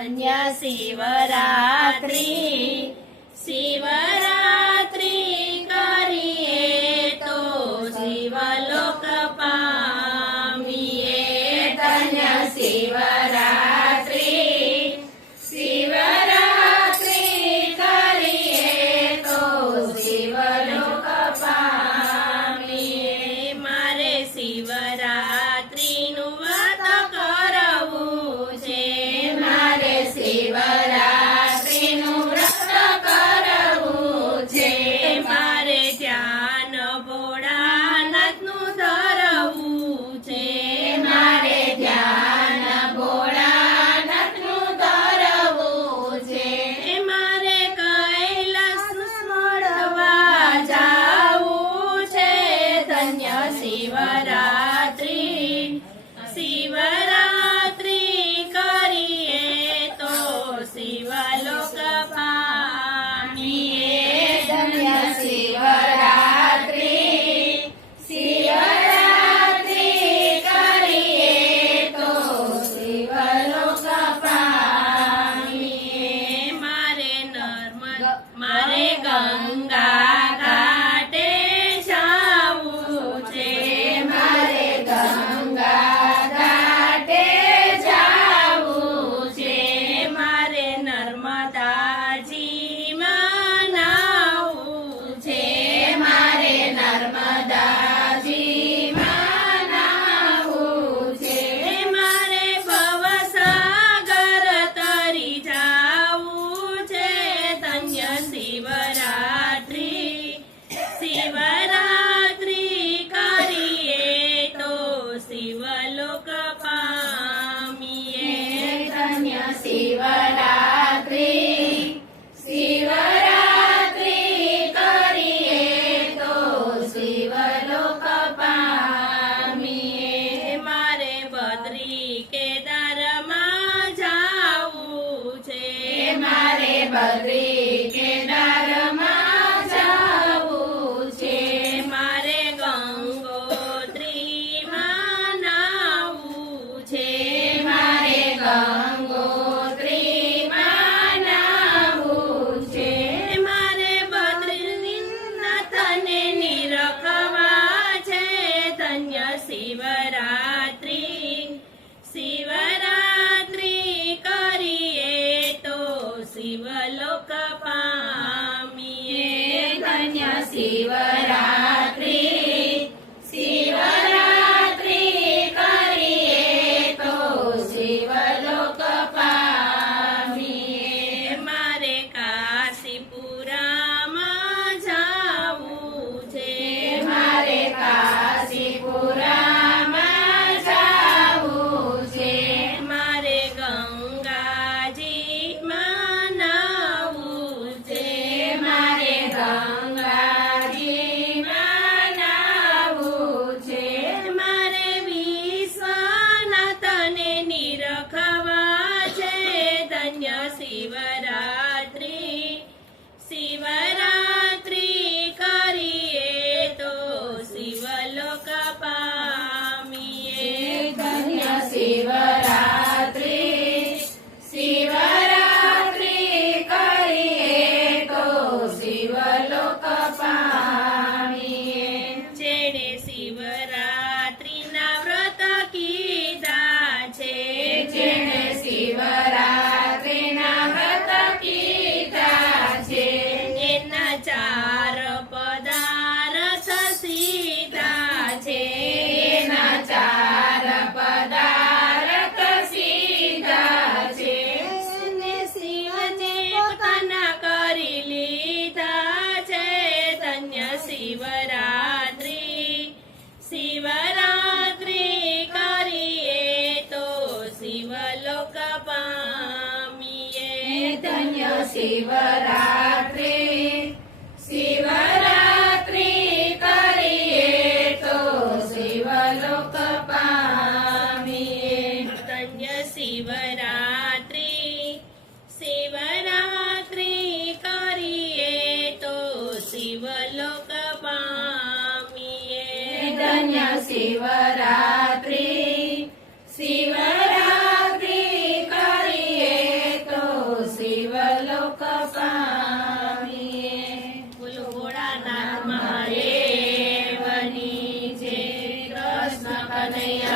ધન્ય શિવરાત્રિ શિવરાત્રિ કરીએ તો શિવલોક પામીએ ધન્ય શિવરાત્રિ શિવરાત્રિ કરીએ તો શિવલોક પામીએ મારે શિવરાત્રિનું વ્રત કરવું છે મારે શિવરાત્રિનું વ્રત કરવું છે મારે ધ્યાન ભોળાનાથનું ધરવું છે મારે ધ્યાન ભોળાનાથનું ધરવું છે મારે કૈલાસ મળવા જાવું છે ધન્ય શિવરાત્રિ શિવરાત્રિ કરીએ તો શિવલોક પામીએ ધન્ય શિવરાત્રિ શિવરાત્રિ કરીએ તો શિવલોક પામીએ મારે મારે ગંગા ઘાટે જાવું છે મારે ગંગા ઘાટે જાવું છે મારે નર્મદાજીમાં નાહવું છે મારે નર્મદાજીમાં નાહવું છે મારે ભવસાગર તરી જાવું છે ધન્ય શિવરાત્રિ શિવરાત્રિ કરીએ તો શિવલોક પામીએ ધન્ય શિવરાત્રિ શિવરાત્રિ કરીએ તો શિવલોક પામીએ મારે બદ્રી કેદારમાં જાવું છે મારે બદ્રી કેદારમાં જાવું છે મારે ગંગોત્રીમાં નાહવું છે મારે ગંગોત્રીમાં નાહવું છે મારે બદ્રીનાથને નિરખવા છે ધન્ય શિવરાત્રિ શિવરાત્રિ કરીએ તો શિવલોક પામીએ ધન્ય શિવરાત્રિ શિવરાત્રિ કરીએ તો શિવલોક પામીએ મારે કાશીપુરામાં જાવું છે મારે કાશીપુરામાં જાવું છે મારે ગંગાજીમાં નાહવું છે મારે ગંગાજીમાં નાહવું છે મારે વિશ્વનાથને નિરખવા છે ધન્ય શિવરાત્રિ શિવરાત્રિ કરીએ તો શિવલોક પામીએ ધન્ય શિવરાત્રિ શિવરાત્રિ કરીએ તો શિવલોક પામીએ જેણે શિવરાત્રિના વ્રત કીધા છે જેણે શિવરાત્રિના વ્રત કીધા છે એના ચાર પદાર્થ સીધા છે એના ચાર પદાર્થ સીધા છે ને શિવજે પોતાના કરી લીધા છે ધન્ય શિવરાત્રિ શિવરાત્રિ કરીએ તો શિવલોક પામીએ ધન્ય શિવરાત્રિ શિવરાત્રિ કરીએ તો શિવલોક પામીએ ધન્ય શિવરાત્રિ શિવરાત્રિ કરીએ તો શિવલોક પામીએ ધન્ય શિવરાત્રિ શિવરાત્રિ કરીએ કનૈયા